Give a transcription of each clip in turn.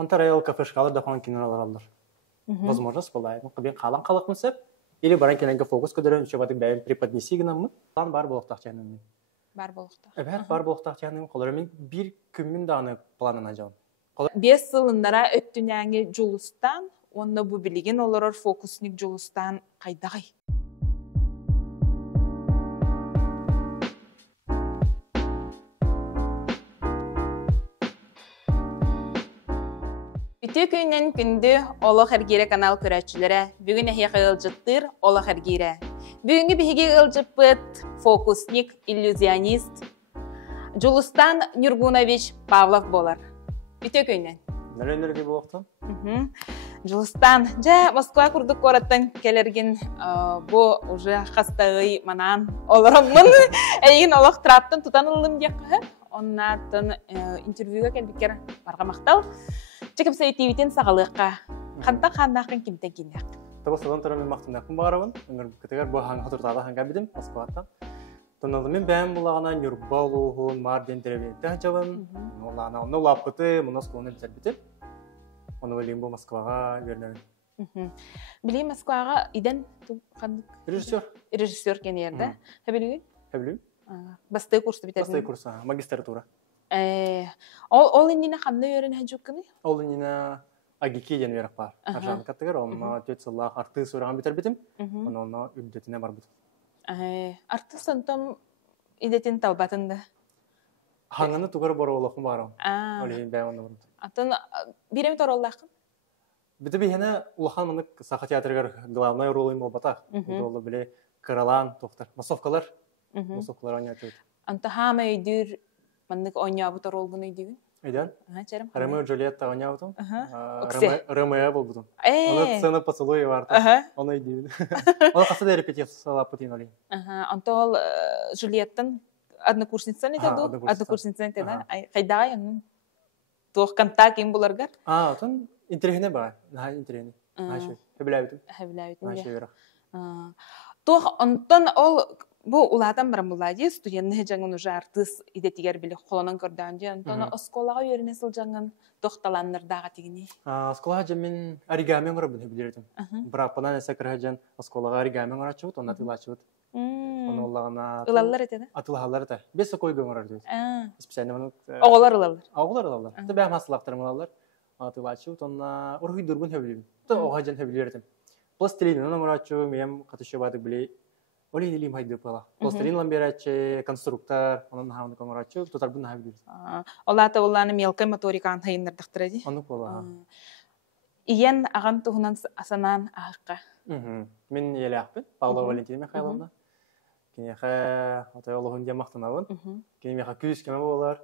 Онтар аял кафешкалар да хон кинолар алдар. Возможность была. Ну, кабин калан калыкмысып, или баран киненге фокус көдөрөн чөбадык бәйин преподнеси гынамы? План бар болуктак жаным. Бар болуктак. Evet, бар болуктак жаным. Колор мен бир күнмүн даны планына жан. 5 yıllara öttünäňe julustan, onda bu bilgin oloror fokusnik julustan kaydagay. Үтө көйнен күндү Олох Эргире канал көрәтчиләре бүгүн әһия кылжыттыр Олох Эргире. Бүгүнкү биһиге кылжыппыт фокусник, иллюзионист Жулустан Нюргунович Павлов болар. Үтө көйнен. Нелер ди болуктан? Жулустан жа Москва курдук кораттан келерген бу уже хастагый манан олороммун. Эйин Олох траптан тутанылдым дияқы. Оннатын интервьюга келбикер барга мактал. Чекіп сөйтейбітен сағалыққа. Қанта қандақын кемтен кенек. Табы содан тұрын мен мақтындақын бағарабын. Өңір кетегер бұл хатыртада ханға бедім, Москваттан. Тонады мен бәйім бұлағына нүрба олуғын, марден теребенеттен жабын. Оны лапқыты, мұна сколыны бітер бітіп. Оны білейін бұл Москваға вернерін. Білейін Москваға иден қандық? Режиссер кені ерді. Хәбілігін? Хәбілігін. Басты курсы бітердің? Басты курсы, магистратура. Ол индина қамды өрін әжук кіні? Ол индина агики ден верік бар. Қаршаны каттығыр, оны төт сыллақ арты сұраған бітер бітім, оны үмдетіне бар бітім. Арты сонтом идетін талбатынды? Хаңыны тұғыр бар олақын барым. Ол ең бәй оны бұрым. Атын бірем тор олақын? Біті бейхені ұлақан мұны сақа театрығыр главной ролым ол батақ. Олы біле қыралан, тоқтар. Масовкалар ойнай өтеді. Анты хама өйдір Маннык ойнябытар олбун өйдігін? Өйден? Ромео Джульетта ойнябытым. Ромео бол бұдым. Оны сцена поцелуй барды. Оны өйдігін. Оны қасыда репетициялап бұтын олейін. Анты ол Джульеттан однокурсницан етеді? Однокурсницан етеді. Қайда аяңын? Тоқ қанта кейін бұларғар? Отын интерегіне бар. Наға интерегіне. Хэбіләбітім. Тоқ онтан ол Бу улатан барам булади студентны жаңын уже артыс идетигер биле холонан көрдәнде антона осколага йөренә сылҗанган тохталаннырдага тигини. Осколага җәмин оригами гырыбын билердем. Бирок бана нәрсә кергән осколага оригами гырачыт, онда тылачыт. Оны уллагана Улаллар әтәдә? Атылалар әтә. Бес койгы гырады. Специально моны Оглар улаллар. Оглар улаллар. Тә бә маслактыр улаллар. Атылачыт, онда ургы дургын хәбилем. Тә ога җан хәбилердем. Пластилин оны гырачы, мен катышы бады биле Олин илим хайды пала. Пластилин ламбераче, конструктор, onun hamını kongraçı, tutar bunu habilir. Olata olany mелкой моториканы хайындырдыктыр ди. Onu kola. Иен аган туһунан асанан агыкка. Мен елякпын, Павла Валентина Михайловна. Кинеха ата Аллахын демактанабын. Кинеха күз кеме болар.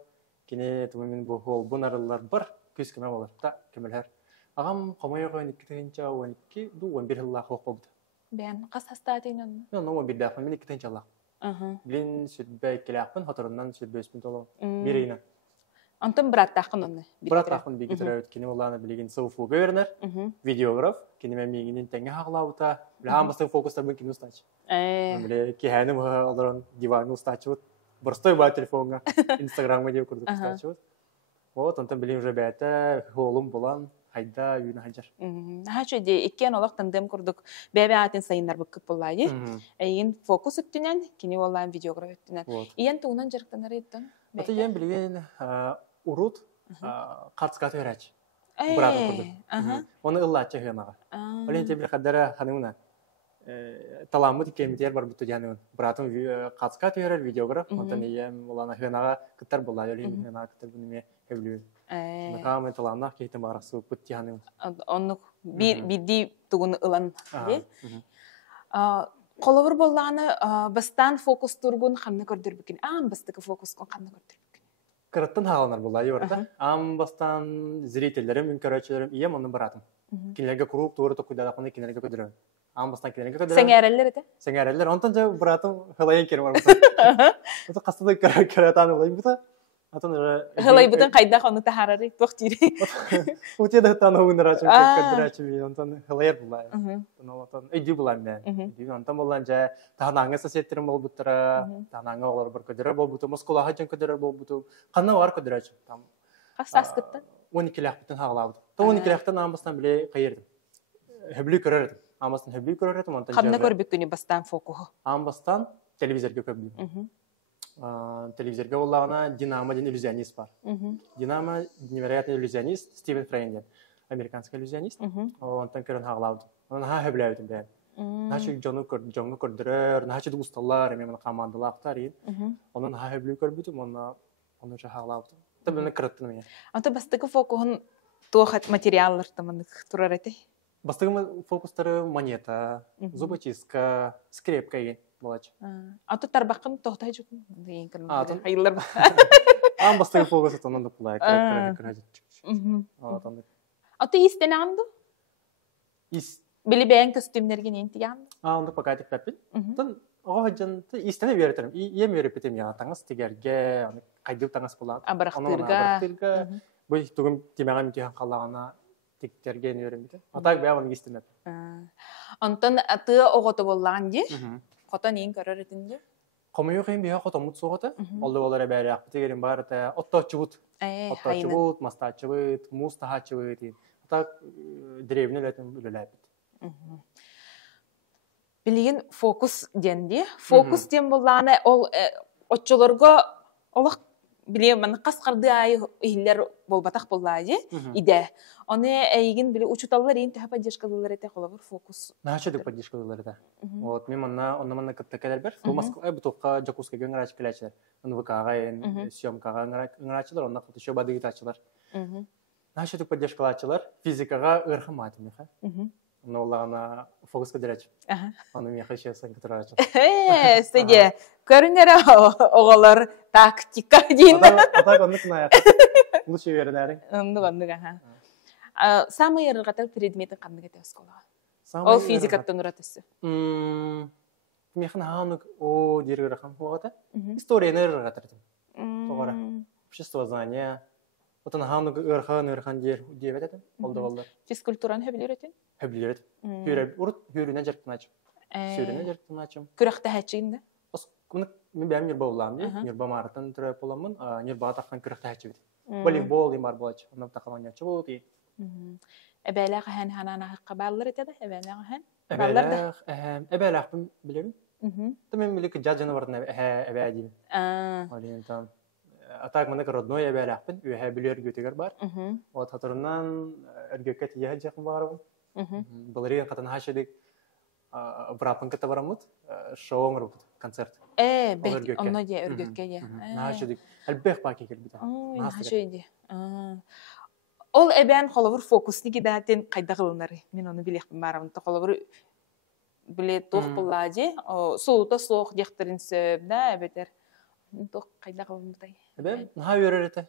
Кине тумен бу хол бунарлар бар, күз кеме болар. Та кемелер. Агам камайга 2-нче 12 ду 11 еллар хок болду. Ben qas hastatinen. Yo, no bir daha men 2-nче Allah. Bilin sütbey kelapın hatırından sütbeyspin tolu. Birine. Антон брат тахын оны. Брат тахын биги тирә өткәне уланы билеген сылфу гөрнер. Видеограф, кинеме мигинен тәңгә хаглаута. Билһам басты фокуста бу кино стач. Биле киһәнем алдан диван устачыт. Простой ба телефонга, Instagramга дип күрдек устачыт. Вот, антон билен уже бәтә, холым булан. Хайда юна хаҗар. Хачы ди икән олак тандем курдук. Бәбәтен сайыннар бу күп буллайды. Әйин фокус үттүнән, кини олан видеограф үттүнән. Иян тугынан жарыктанар иттен. Ата иян билген урут картска төрач. Брат курдук. Оны ыллачы хынага. Олен тебир хадара ханымна. Таламыт кемитер бар буту яны. Братым картска төрер видеограф. Онтан иян олана хынага кыттар буллайды. Олен хынага кыттар буны хәблү. Накамы таланнах кейтем барасы путтяны. Онны бидди тугун ылан ди. Коловыр болланы бастан фокус тургун хамны көрдөр бүкин. Бастыкы фокус кон хамны көрдөр бүкин. Кыраттан хаалар буллай орда. Бастан зрительлерим, үнкөрөчөлөрүм ием оны баратым. Кинелерге куруп тууру токуйда каны кинелерге көдөрөм. Бастан кинелерге көдөрөм. Сеңәреллер эте? Сеңәреллер. Онтан жа баратым хылайын кер бар бута. Ото кастыды көрөтаны булай бута. Хылай бутан кайда ханы тахарары тохтири. Утеда таны уйнарачы, кадырачы мен онтан хылайыр булай. Онтан эди булам мен. Эди онтан буланча танаңга соседтерим бол буттара, танаңга олар бір көдөрө бол буту, Москвага жан көдөрө бол буту. Каны бар көдөрачы. Кастас кытты. 12-ләхбитен хаглабыт. Та 12-ләхтен амбастан биле кайырдым. Хөблү көрөрдüm. Амбастан хөблү көрөрдüm, онтан Камна көрбүк күнү бастан фокуху. Амбастан телевизорга көбдүм. Телевизорга уллагана Динамо ден иллюзионист бар. Динамо невероятный иллюзионист Стивен Фрейн, американский иллюзионист. Онтан көрөн хаглабыт. Онан ха хөблөбүдүм бен. Начи жону көрдүрөр, начи усталар, мен командалактар ин. Онан ха хөблү көрбүдүм, оны жа хаглабыт. Та мен кырыттым мен. Анта бастыгы фокухун туохат материаллар таман турар эте. Бастыгы фокустары монета, зубочистка, скрепка ген болачы. Аты тарбакын тохтай жок. Деген Атын. Хайылар. Бастыгы фокус тонан да булай кыракырак. Аты истен анды? Били бәйін костюмдерген ентиген? Онда пока айтып бәппін. Тон оға жанты истене беретерім. Ем өрепетем я таңыз тегерге, қайдып таңыз болады. Абырақтырға. Бұл түгім демеға мүтеген қалағына тектерген өремеді. Атақ бәй оның истенет. Онтан аты оғыты болған де? Қотан ең көрір етінде? Қомайы қиын бейі қота мұт соғыты. Олды олары бәрі ақпыты керен бар. Оттачы бұд. Оттачы бұд, мастачы бұд, мұз тағачы бұд. Атақ деревні өлетін үліләпіт. Билеген фокус денде. Фокус ден болғаны ол отчыларға олық биле мен қасқарды ай ихиллер болбатақ боллады иде. Оны әйген биле учуталлар ең тәһә поддержкалар ете қолабыр фокус. Нәчәдік поддержкалар ете. Вот мен онна кытта келер бер. Сол Москва бутовка Жакускага гыңрач келәчләр. НВК-га, съемкага гыңрачылар, онна кыты шо бадыгы тачылар. Нәчәдік поддержкалачылар физикага ырхымат меха. Оны олағына фокуска дәрәч. Оны меха шесан кытырачы. Сәге көрінер оғалар тактика дейін. Атак онды кынаяқ. Лучше вернәрің. Ондыға. Самый ырғатар предметі қандығы әте өсколаға? Ол физикаттан ұрат өсі. Мехін ханық о дергі рақам оғата. Историяны ырғатырдым. Тоғара. Общество знания. Отын ханық ырхан дер әтеді. Олды. Физкультураны хөбілер өтін? Хөбілер әтім. Хүрінен жарқтын ачым. Сүрінен жарқтын ачым. Күріқті әтшігінде? Мен бәм нерба оламын. Нерба маратын түрәп оламын. Нербаға таққан күріқті әтші беді. Волейбол дейм бар болачы. Оннап тақалан ячы болды. Әбәләғі һән хананы хаққа балылар етеді? Әбәләғі һән? Әбәләғі бім білерім. Мен білікі жаджаны бардың әбәдейім. Атақ мұнық родной әбәләғі бім. Өйә білер көтігер бар. От хатырынан өргөкке тиеғі жақын бағарым. Бұлыреген қатан хашедік бұрапын кіті барамыд. Шоуың рұбыд. Концерт. Онно де өргөкке де. Хашедік. Әлбәқ бақи келбеді. Ол әбән қолабыр фокусны кедәтен қайда қылынары. Мен оны білеқпін барамын. Қолабыр біле тоқ бұлладе. Соғыта соқ дектірін сөп, да, әбетер. Тоқ қайда қылынырдай. Әбән, наға өрер еті.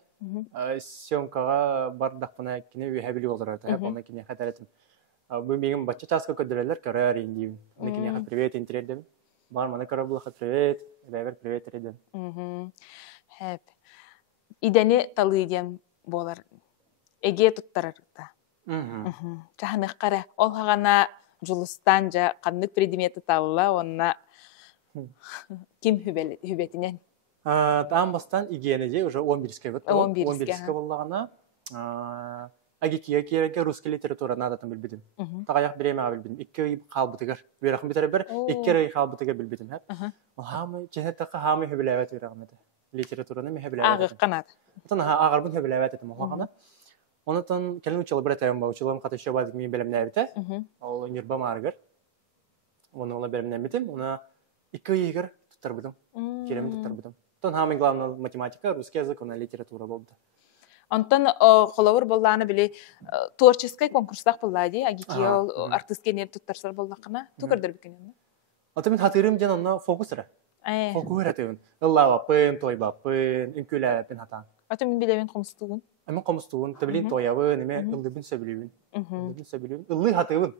Съемкаға бардақпына кене өйе білі олар еті. Оны кене қатар етім. Бұл мегім бача часқа көдірелер көрер ендейім. Оны кене қа привет интередім. Бар маны көрі бұлақа привет. Әбәбер привет ередім. Идәне талы едем болар. Эге туттарарыта. Чаханық қара. Ол хағана жұлыстан жа қандық предметі талыла, онына кем хүбетінен? Таң бастан игені де уже 11-ке бұд. 11-ке болағана агекеге кереге русский литература надатын білбедім. Тағаяқ біреме білбедім. 2 ай қалбытығыр. Берақын бітері бір 2 ай қалбытығыр білбедім. Женеттақы хамы хүбіләвет берағым еді. Литератураны мен хүбіләвет еді. Ағарбын хүбіләвет еді мұлағана. Онытын келін учылы бір әтәйім ба, учылым қаты үші бадық мен бәлімне әбіті. Ол нерба марғыр. Оны ола бәлімне әбітім. Оны 2 егір тұттар бұдым. Керемін тұттар бұдым. Тон хамы главный математика, русский язык, оны литература болды. Онтан қолауыр болланы біле творческай конкурстақ боллады. Агеке ол артистке нер тұттарсар боллақына. Тұқырдыр бікінен? Аты мен хатырым ден онына фокусыры. Фокусыр әтеуін. Ылла бапын, той бапын, үнкілі әпін хатан. Аты мен білевен қомыстығын? Әмін қомыстығын, табілін тоявын, әме ыллыбын сөбілуін. Ыллы хатығын.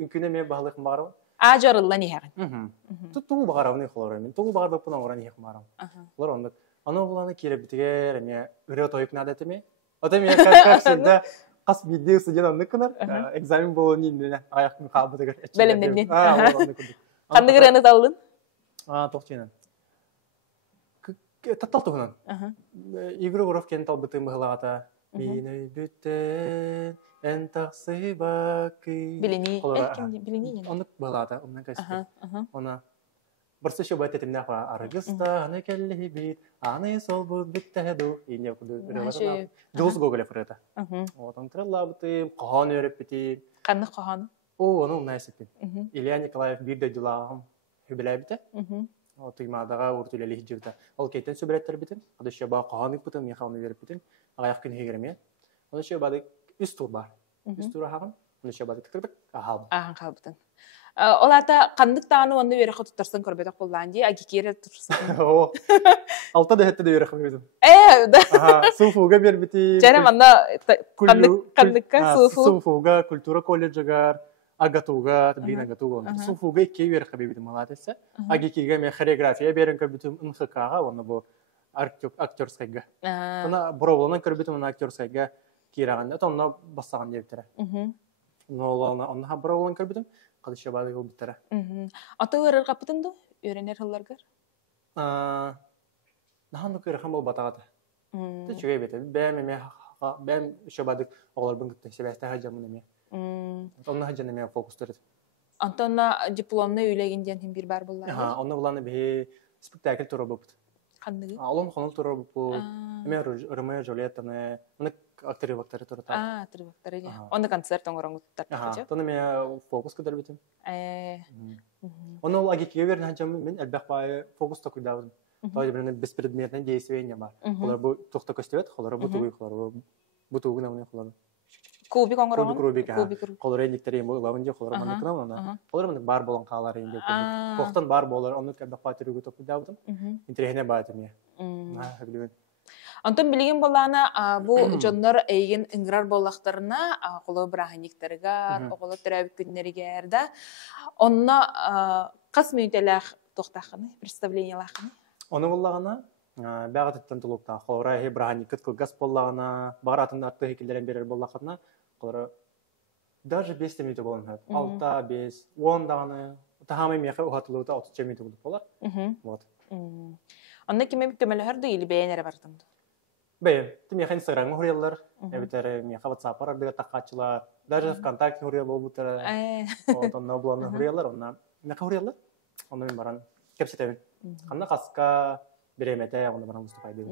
Үнкіне мен бағылықын бағарауын. Ажар ылла нехеғын? Тұғы бағарауын еқылар әмен. Тұғы бағар бапын оңыран еқым бағарауын. Олар ондық. Аны оланы келе бітігер, әме үрі тойып надеті ме? Ота мен как всегда қас бейді студент ондық күнір. Экзамен болуын ендіне аяқын қабытығыр. Бәлімден. Қандығыр әні талдың? Тоқченен. Таттал тұғынан. Игры ұров кен талбытың бұғылағата. Миной бүтен эн тақсыбаки. Билини. Билини. Оны балада, оны кәсіпті. Оны бірсі шөбәт етімді арығыста, аны кәлі бит, аны сол бұд біттәді. Ені өкілді. Жоғыз көгілі фұрета. Отын тұралла бұтым, қоған өріп бітім. Қанны қоған? Оны ұнайсыппен. Илья Николаев бірді дұлағым хүбілі біті. Тыймадаға үртілелі хиджевді. Ол кейтен сөбіреттер бітім. Оды шөба қоғаны бұтым, меха оны веріп бітім. Ағаяқ күн хегерме. Оны шөбады үст тур бар. Үст тур ағам. Оны шөбады тіктірбік ағалбын. Ағын қалбытын. Олата қандық тағаны оны веріқі тұттарсын көрбетік болдан де, агекері тұрсын. Алта да әтті де веріқі бедім. Да. Суфуға бер бітім. Жарым, анда қандыққа суфу. Суфуға, культура колледжіғар, агатуға, білген агатуға. Суфуға екке веріқі бедім алатысы. Агекеге мен хореография берін көрбетім ұнқықаға, оны бұл актерскайға. Оны бұровылынан көрбетім оны актерскайға кейрағанда, оны басаған дептірі. Оны бұровылынан көрбетім. Қады шабады ол біттірі. Аты өрір қапытынды? Өренер ғылларғар? Нағанды көріған бұл батағады. Жүге беті. Бәм шабадық оғыларбын күтті. Себәсті ғажамын әме. Онына ғажан әме фокус түреді. Антонна дипломны үйлегінден бір бар болар? Оны бұланы бе спектакль тұры бұпты. Қандығы? Олын қоныл тұры бұпты. Әме Ромео Джульеттаны. Оны актері бақтары тұры тағы. Актері бақтары де. Оны концерт оңырын құттар. Оны мен фокус күдір бітім. Оны ол агекеге берін ғажамын мен әлбәқ бағы фокуста күдавым. Тағы бірінің беспредметнен дейсуейне бар. Олар бұл тұқты көстебет, олар бұл тұғы ұйқылар. Бұл тұғын әуіне құлады. Кубик оңырын? Кубик. Олар әйіндіктер ең бұл ұлауын де құлары маңдықына мұнда. Олар мұндық бар болан қалар ең де көбік. Қоқтан бар болар, оны кәбдақ батырығы топ күдавым. Интерегіне бадым е. Антон білген боланы бұл жонлар әйген үңгірар болақтарына қолы бірағынектерігер, қолы түрәбік күнлерігерді. Онына қас мүнтеләқ тоқтақыны, представление лақыны? Оны болағына бәғатыттан тұлықта қолыра бірағынекет кылгас болағына, бағаратында артық екілдерін берер болақына, қолыра даже 5 минуты болын. 6-5, 10 дағаны, тағамай меқі ұғатылуыда 30 минуты болар. Онына кеме көмелі әрді елі бәйенері бардыңды? Бәйін, меха Инстаграмға хүрелер, әбітері меха WhatsApp-ар ардыға таққатшылар, даже ВКонтакте хүрел бол бұтыры, онна бұланы хүрелер, онна меха хүрелер, онна мен баран кепсетемін. Қанна қасқа беремете, онна баран ұстықайды.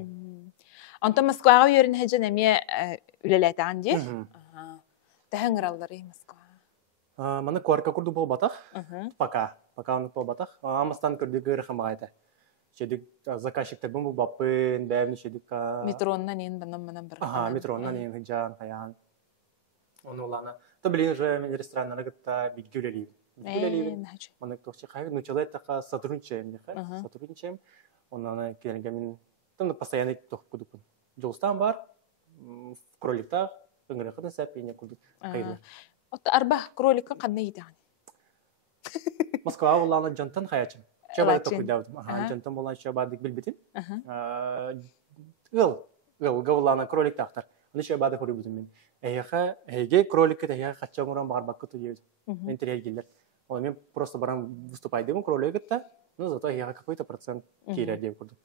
Онта Москваға үйерін әжен әме үлеләті әнде? Тәхіңір аллары Москваға? Маны Корка күрді бол батақ, пока оны бол батақ, амастан күрдігі рахамағайды. Шедік заказчикті бұн бұл бапын, бәвіні шедік... Метроннан ең бұнан бір. Метроннан ең ғыджан, қаян. Оны оланы. То білген жа мен рестораннары күтті біггі үлелейбін. Оны тоқшы қайын, нүчалай тақа сотрудничаем. Оны келінге мен тымды постоянный тоқып күдікпін. Жолстан бар, кроликтақ, үңірі қыдын сәп, ене күдік қайын. Арба кроликқа қанна етіған? Москва оланы жантан қаячым. Шабады тоқы дәудім. Жантан болан шабадық білбетін. Ғылғыланы кролик тақтар. Оны шабады көрі бұдым мен. Әйге кроликті әйге қатча ғыран бағар баққы тұйыз. Мен тірер келдер. Оны мен просто баран выступайдым кроликті. Но зато әйге какой-то процент кейлер деп көрдім.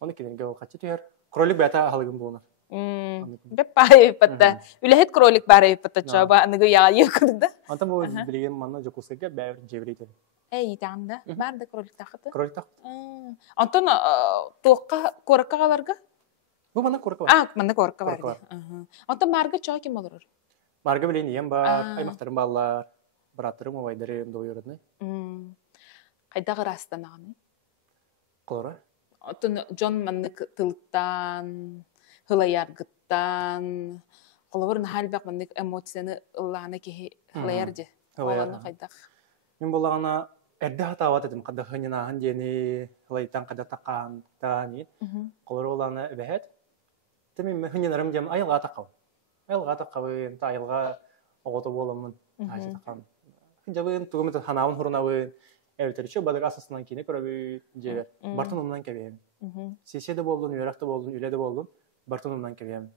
Оны кедерге ол қатча түйер. Кролик бәті алығым болынар. Бәп бары өйпатта. Үләхет кролик бары өйпатта чаба анығы яғал ел көрді. Антам ол білген маңна жокусыға бәвір жеврейтер. Тағында? Барды кролик тақыты? Кролик тақыты. Антон тоққа корыққа қаларға? Бұл маңна корыққа бар. Маңна корыққа бар. Антон марғы чаға кем олар? Марғы білен ем бар, аймақтарым балар, бұратырым, овайдарым, дойырыдны. Қайдағы растан ағаны? Қолары? Антон Джон маңны тылыттан, хылаяргыттан, қолавыр нахал бәқ маңны эмоцияны ұллағына кеге хылаярды. Оланы қайдақ? Мен болағына әрді хатауат едім, қады хынинағын дені, хылайттан қады таққан, тағаны. Қолары олағына бәхет. Мен хынинарым дем айылға тақауын. Айылға тақауын, айылға оғыты боламын, тағышы таққан. Хынжабын, тұғымыты ханауын хұрынауын, әуітері шо бадық асасынан кейіне көрабын жебер. Бартын ұмынан кәбейім. Сеседі болдың, үйерақты болдың, үйледі болдың, бартын ұмынан кәбейім.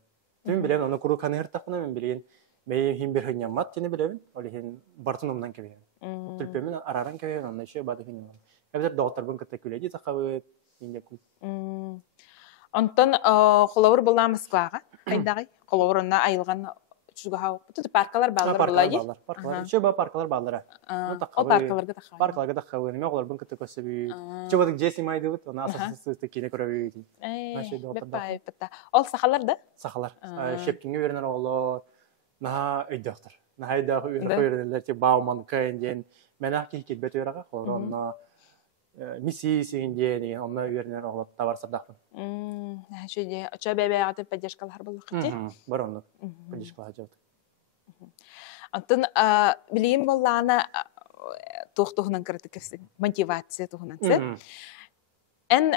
Мен білемін, оны күру қаны ғыртақпына мен білген, мен хин бір хынямат дені білемін, олы хин бартын ұмынан кәбейім. Түлпемен араран кәбейім, онда шо бады хынямат. Әбдер доғыттар бұн күтті күледі тақауыт, енде күл. Онтон холовур булла Москвага. Кайдагы? Холовурна айылган чугага. Тут паркалар баллар булайы. Паркалар. Еще ба паркалар баллара. Ол паркаларга таха. Паркаларга таха. Неме олар бун кытты көсөбү. Чөбөдүк жеси майды бут. Она асасыз текине көрөбү ди. Бепай бета. Ол сахалар да? Сахалар. Шепкинге беренер олар. На өйдөктөр. На хайда үйрөнөлөр те Бауман кайнден. Менә килбет өйрәгә. Оларна миссии сиңден деген онна үйрөнөр олар товар сардакын. Шөйде оча бебеягы поддержкалар булыкты. Бар онны. Поддержкалар жабыт. Антон билим боллана тохтохнан кыртыксы мотивация тохнансы. Эн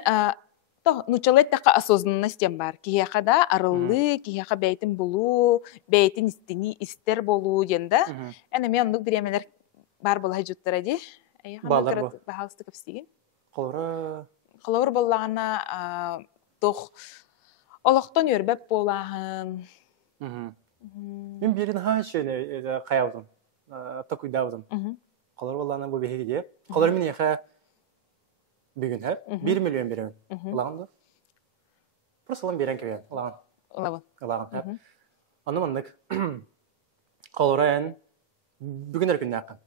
то нучалеттака осознанность бар. Кияхада арылы, кияха бейтин булу, бейтин истини истер болу денда. Эн мен ондук биремелер бар болай жуттара ди. Балдар бу. Бахалсты кепстиген. Колора боллагана тох олоктон өрбеп болаһын. Мен бирин хашыны каябым. Такуйдабым. Колор боллана бу беге ди. Колор мен яха бүгүн ха 1 миллион берем. Улаганды. Просто он берен кебе. Улаган. Аны мындык. Колоран бүгүнөр күнү акын.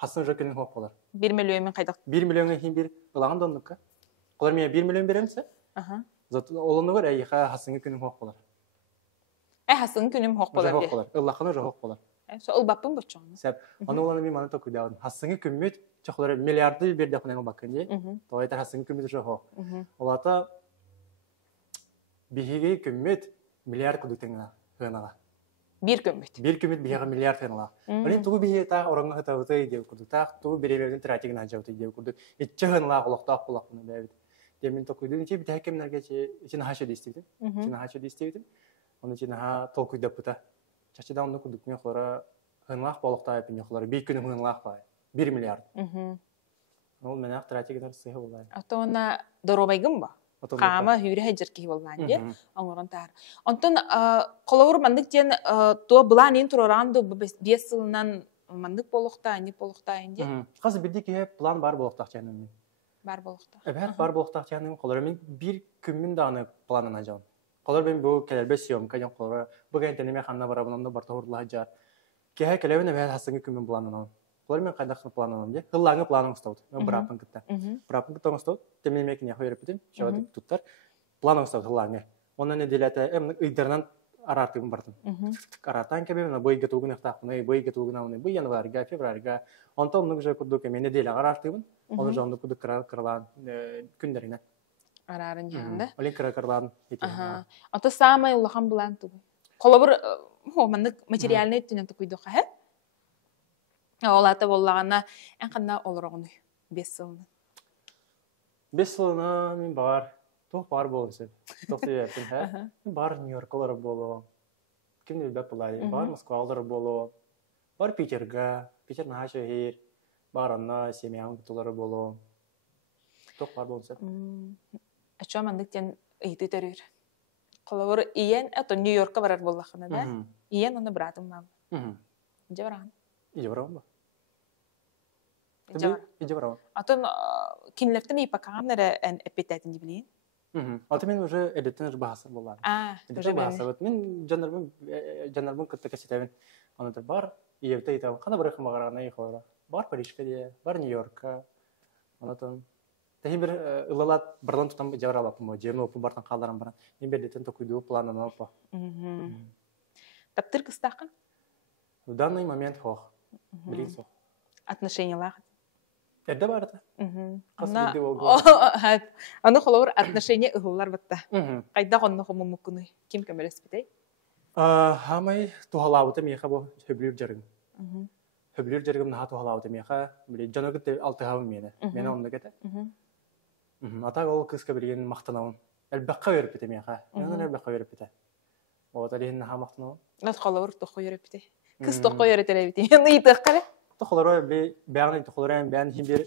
Хасын жокүнү хоп болар. 1 миллион мен кайдак. 1 миллионга хим бир улаган дондукка. Колор мен 1 миллион беремсе? Зат олону бар яха хасынга күнү хоп болар. Хасын күнүм хоп болар ди. Уллаханы хоп болар. Сол баппын бочоң. Сеп, аны оланы мен маны токуйдабым. Хасынга күмүт чоклары миллиарды берди хонага баккан ди. Тойтар хасынга күмүт жохо. Олата биһиге күмүт миллиард кудутеңна хонага. Bir kömmet. Bir kömmet bihaga milyar fenala. Олен тугу бихе та оранга хатабыты деп курду. Та тугу беребердин тратигин ажабыты деп курду. Итче хонала голоктак булакны бебит. Демин токуйдун чи бит хакемнерге чи ичин хашо дистибит. Ичин хашо дистибит. Оны чин ха толкуйдап бута. Чачыда онду курдук мен хора хонлак болокта эпин хора 1 күнү хонлак бай. 1 миллиард. Ол менак тратигин сыйы булай. Атона доробайгын ба? Кама хүрі хәджерки болған де, оңырын тар. Онтон, қолауыр мандық ден, то бұлан ең тұроран, 5 жылынан мандық болуқта, не болуқта енді? Қазы білді ке план бар болуқтақ жәнімін. Бар болуқта. Әбәр бар болуқтақ жәнімін, қолауыр мен бір күмін дағаны планына жауын. Қолауыр мен бұл кәлербе съемка жан қолауыр, бұл кәнтенеме қанна бар абынамда бар тоғырлығы жар. Кәе кәлербен әбәр хасыңы күмін планынан. Қолауыр мен қайдақсы планынан де, ғыллаңы планың ұстауды. Мен бұрапын күтті. Бұрапын күтті ұстауды, темелмекіне қойырып бітім, шауады тұттар. Планың ұстауды ғыллаңы. Онан әделеті әмінің ұйдарынан арартығын бардым. Арартан кәбе, бойға туғын ұқтақын, бойға туғын ауыны, бұл январга, февральга. Онта оның жай күрдік әмен әделі арартығын, оны жауынды күрдік қырлан күндеріне. Арарын жанды? Олен қырлан етен. Ата самай ұлақан бұлан тұғы. Қолабыр, мандық материалны өттінен тұқыйды қа, Олата боллағана ән қанна олырағыны 5 жылына. 5 жылына мен бар. Тоқ бар болын сәп. Тоқты ердің, ә? Мен бар Нью-Йоркалары болу. Кімді бәп болай. Бар Москвалары болу. Бар Питерға. Питер наша хейр. Бар анна семьяң күтулары болу. Тоқ бар болын сәп. Әчуа мандықтен ұйты төрір. Қолауыр иен, әті Нью-Йоркқа барар боллақына да. Иен оны бұратым мағым. Же бараған? Иже барам ба? Иже барам. Атын кинлерден ипакағанлары ән әппетәтін де білейін? Аты мен уже әдеттен уже бағасыр болар. Уже бағасыр болар. Мен жанарбын күтті кәсетәбін. Анады бар, иевті етабын. Қана бір еқім бағарағына еқылары. Бар Парижка де, бар Нью-Йоркка. Анатын. Тәхи бір ұлалат бірден тұтан жавар алапын ба, жерін опын бартан қалдаран баран. Мен бердеттен токуйдуы планын алып ба. Таптыр кыстақын? В данный момент хох. Блин, хох. Отношениялар? Эрде бар да. Аны холовар отношения ыгыллар батта. Кайда конно хому мукуны. Ким кемелес битей? Хамай тухалабыты меха бу хөблүр жарым. Хөблүр жарым на тухалабыты меха. Биле жанагыт алтыгабы мене. Мене онда кете. Ата ол кыска билген мактанабын. Элбакка берип бите меха. Мен элбакка берип бите. Вот алин на мактанабын. Нат холовар тохо берип бите. Кыз тохо берип бите. Ны итеккале. Тохолорой бе бәгъни тохолоран бән химбер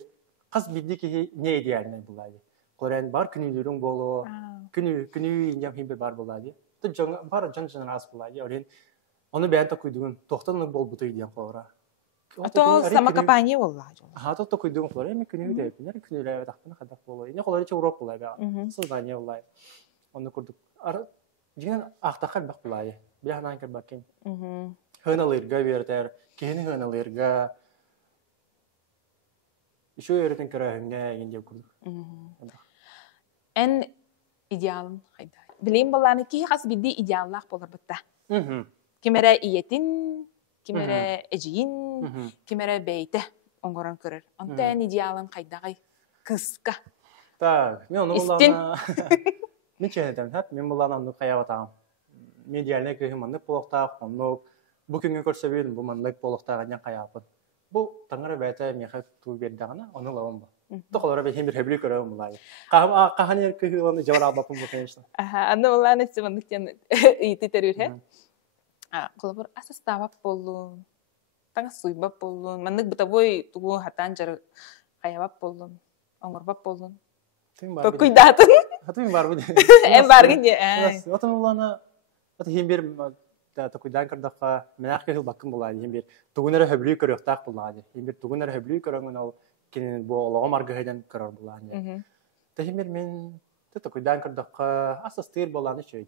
кыз бидди ки не идеальный булады. Коран бар күнүлөрүң боло. Күнү инжам химбер бар булады. Ты жон бар жон раз булады. Орен аны бән та куйдугун тохтаны бол буту идея колора. Ато сама компания булады. То куйдугун колора. Мен күнү деп. Нер күнүлөр тахтана хадак боло. Не колора че урок булады. Создание булады. onu kurduk. Jigin aqtaqal baq bulay. Bilahan kar bakin. Hınalarga verder. Kihini hınalarga. Şu öğretin körahınga indi kurduk. En idealın hayda. Bileyim balani ki has biddi ideallah bolar bitta. Kimere iyetin, kimere ejiyin, kimere beyte ongoran körür. Onta en idealın haydagay kıska. Tak, men onu bulana. Men çenetem hep men bulana onu kayabatam. Medialne köhümanlık boloqta, onu bu günkü körsebilim bu manlık boloqta ganya kayapın. Bu tangara beyte meha tu berdagana onu lawan bu. Toqlara be hemir hebli körüm bulay. Qahani köhü onu jawab bapım bu kençta. Aha, anda bulana çemanlık yan iti terür he. Kolabor asas tawap bolun. Tanga suybap bolun. Manlık butaboy tugu hatan jar kayabap bolun. Ongorbap bolun. Çok cuidado. Hatun var bu. En bargın ya. Atın ulana atı hembir ta cuidan kardaqa menaqil bakım bulay hembir. Tugunara hebli körüqtaq bulay. Hembir tugunara hebli körüngün al kinin bu olağa margıdan karar bulay. Ta hembir men ta cuidan kardaqa asas tir bulanı şey.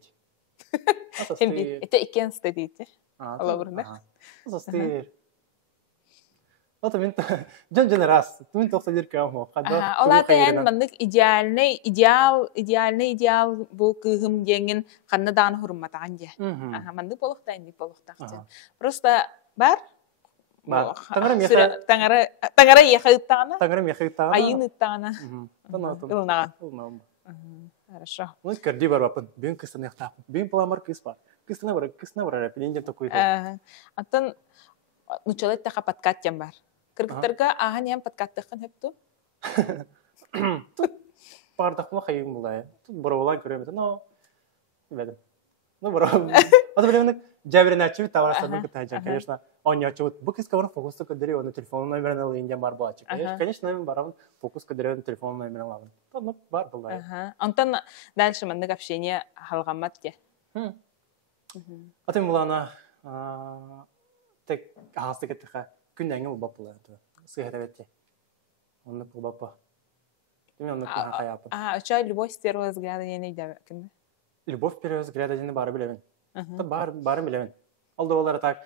Hembir ete iken stediti. Allah burunda. Asas tir. Ata men jan ras. Tumin toqsadir kamo. Ola tayan mandık ideal bu kıhım jengin kanna dan hurmatan je. Mandık boluqta indi boluqta. Просто бар? Tangara yaxıtana. Tangara yaxıtana. Ayınıtana. Ilnagan. Хорошо. Ну, керди бар бапын. Бен кыстын яқтап. Бен пламар кыс бар. Кыстына бар. Пеленден такой. Антон нучалет тақа подкат жам бар. Кыргыттарга ахан ям подкаттыкын хепту. Бардакла хайым булай. Боровалан көрөмөт. Но бедем. Ну боров. Ата билемек жабирначы таварсадын кытайча. Конечно, он ячут. Бу кыз кавар фокус кыдыры оны телефон номерин алып бар булачак. Конечно, мен барам фокус кыдыры телефон номерин алам. Ну бар булай. Антон дальше мындык общение халгамат ке. Ата мулана тек хастыкетка күндәңе ул бапылар. Сыйрәбетте. Онны бу бапа. Мен онны каяп. Чай любовь с первого взгляда я не идем. Любовь с первого взгляда не бары билебен. Та бары билебен. Алда олар так.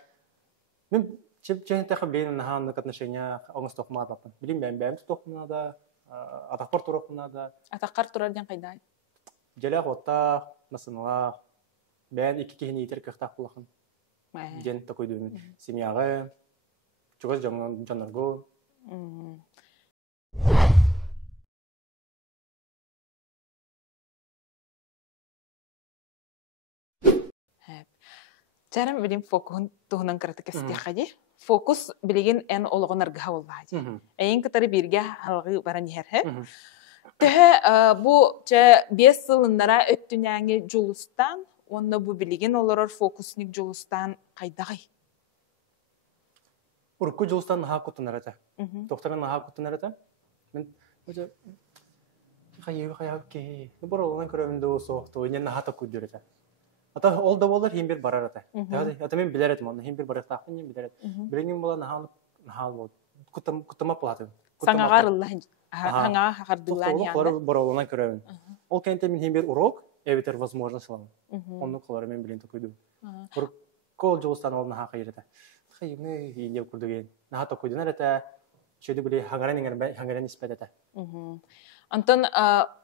Мен чепчен тахбен наханны отношения оңыс токма бапын. Билим бәм токма да, атакор турокма да. Атакар турардан кайда? Желе хотта, насынла. Бән ике кихини итер кыхтак булахын. Ген такой дүймін. Семьяға, чугаз жанарго. Жарым билим фокус туһунан кырытык эстиэхади. Фокус билеген эн ологон аргаха боллаади. Эйин кытары бирге халгы баран иһерхе. Төһө бу 5 сылыннара өттүнәңе жулустан, онда бу билеген олорор фокусник жулустан кайдагай. Урку жулустан наха кутунарата. Доктора наха кутунарата. Мен өжө хайып ки. Боролган көрөмүндө сокту, эне наха такудурата. Ата ол да болар химбир барарата. Ата мен билер этим, химбир барата, мен билер. Билген бола наха бол. Кутама платы. Саңагарылла хаңа хардулан яна. Боролган көрөмүн. Ол кенте мен химбир урок, эвитер возможность салам. Онну колор мен билен такуйду. Кол жолстан ол наха кайрата. Хайны ине курдуген. Наха такуйдунарата. Шөйдү биле хаңаран испедата. Антон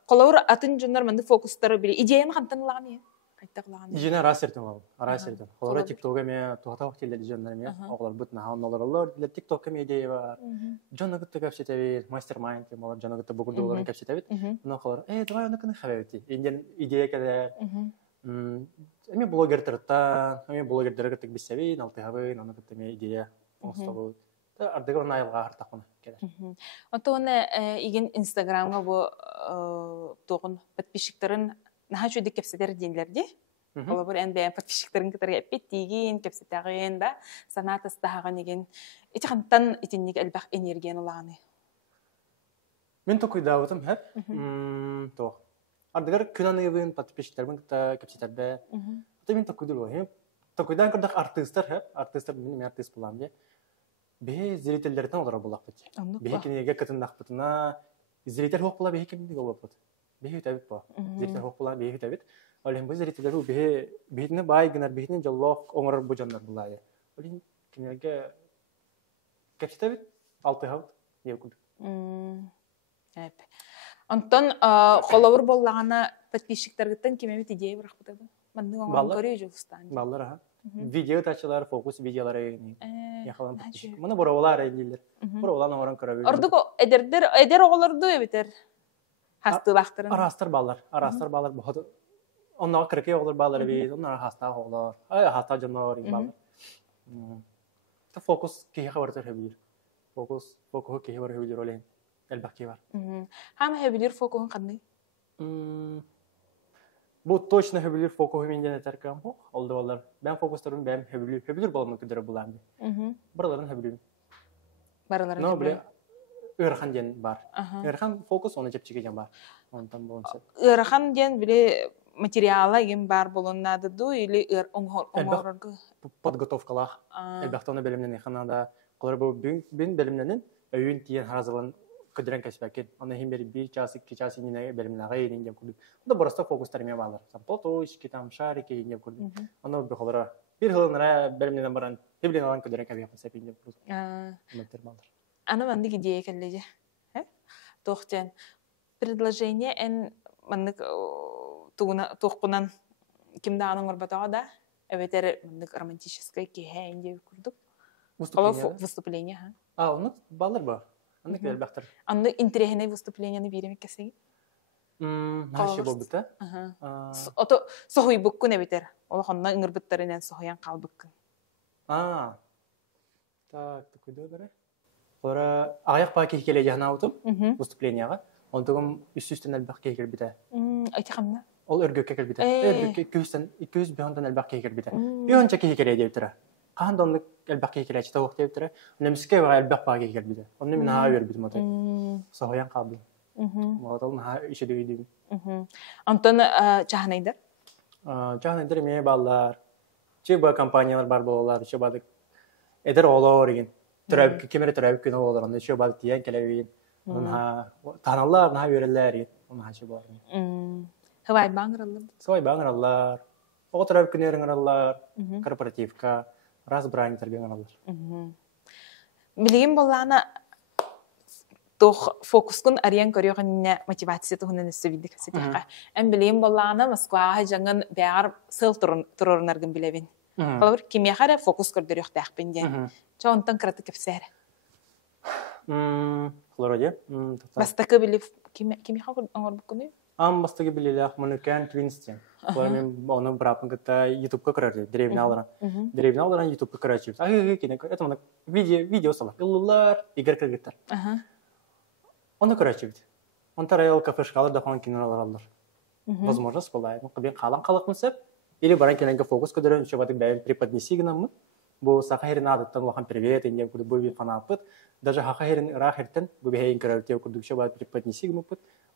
колор атын жондар менде фокустары биле. Идеяны кантанлаган. Ижене расертен ал. Расертен. Олар TikTok-га ме тухатак келди жондар ме. Оглар бутна ханалар. TikTok-га ме идея бар. Жонагытты капсетебит, мастер-майнд кемалар жонагытты бугурдуларын капсетебит. Мына колор, давай аныкын хабебити. Инден идея келе. Эми блогертерта, эми блогердерге тек бисеби, алтыгабы, аныкытты ме идея. Остабы. Ардыгы найылга артакына келер. Отоны иген Instagram-га бу тогун подписчиктарын нахачу дик кепсетер денлерди. Ола бу энде подписчиктарын китер эппеттиген, кепсетеген да, санатыстаган иген. Ити кантан итинник элбак энергияны улаганы. Мен токуйдабытым хеп. То. Ардыгар күнаныбын подписчиктербин кепсетерде. Ата мен токуйдул хеп. Токуйдан кырдак артисттер хеп. Артисттер мен артист булам ди. Бе зрительдерден олар булак бит. Бе кинеге кытындак бутына зритель хок була бе кинеге болот. бихи табит по. Зритель хоппулан бихи табит. Олен бу зрителер бу бихине бай гынар бихине жоллок оңорор бу жандар булай. Олен кинерге кепсетабит алты хавт евкуд. Эп. Онтон холовур боллагана подписчиктаргыттан кемебит идея бирак бутабы. Манны оңор көрү жулстан. Баллар видео тачылар, фокус видеолары яхалан подписчик. Мына боровалар эдилер. Боровалан оңорон көрөбү. Ордук эдер оголорду эбитер. Хастылактырын. Арастар баллар бохот. Онноо кыркы оголор баллар бит, онноо хаста оголор. Хаста жонор баллар. Та фокус кие хабартар хебир. Фокус кие хабар хебир олен. Элбаки бар. Хам хебир фокус кандай? Бу точно хебир фокус менден этеркем. Олду баллар. Ben фокустарым ben хебир болмак кедер булам. Барларын хебир. Барларын. Но биле Ырхан ден бар. Ырхан фокус оны жепчиге жан бар. Онтан болонса. Ырхан ден биле материалы ген бар болоннады ду или оңорго подготовкалах. Элбахтаны белемнен ханада колор бу бин белемнен өйүн тиен харазылын көдөрөн кесбекет. Аны химбери 1 час 2 час ине белемнага ийин деп курдук. Онда просто фокустар ме балар. Фото ишки там шарики ине деп курдук. Аны бу колора бир хылынра белемнен баран библен алан көдөрөн кабия сепин деп курдук. Балар. Аны манды идея келлеже. Тохтен предложение эн манды тухпунан кимде анын орбатага да эветер манды романтическое кехен деп курдук. Выступление. Оны балар бар. Аны келбактыр. Аны интересный выступлениены биремек кесеги. Наше болбута. Ото сохуй буккун эветер. Ол хонна ыңырбыттарынан сохуян калбыккын. Так, такой добре. Ора аяк паки келе жана утуп выступлениега. Онтогум үстүстөн албак кегер бите. Айты камна. Ол өргөккө келбите. Өргөккө 200 биондан албак кегер бите. Бионча кегер дептира. Кандонлук албак кегер чта дептира. Немске ва албак паки кегер бите. Онны мен ха бербит мота. Сохоян калды. Модал ха иши дейди. Антон чахнайдар. Чахнайдар ме баллар. Чеба компаниялар бар болалар, чебадык. Эдер олор еген. Трәбик кемере трәбик күн олар, аны чебадык тиян келебин. Онха таналар на берелер. Онха чебар. Хавай баңраллар. Сой баңраллар. О трәбик күнереңраллар. Корпоративка, разбранитер генераллар. Билген боллана тох фокускун ариан көрөгөнне мотивация туһунан өссөбидик сетекка. Эм билген боллана Москвага жаңын бәгәр сыл турорнаргын билебин. Балар кимияхара фокус көрдөрөк тәхпинден. Чонтан кратык кепсәр. Хлороде. Бастакы билеп кимияха оңор букуны? Бастакы билеләх монукан твинстен. Мен оны братым гыта YouTube-ка көрөрдү. Древналардан YouTube-ка көрөчүбүз. Кине это мына видео салап. Иллар игер кыргыттар. Оны көрөчүбүз. Онтар аял кафешкалар да хон кинолар алдар. Возможность была. Кыбен калан калыкмысып или баран кинеге фокус көдөрөн чөбатык бәйин преподнеси гынамы. Бу сахарин адаттан вахан привет инде куды бу би фанапыт. Даже хахарин рахиртен бу бейин көрөтө курдук чөбат преподнеси гынамы.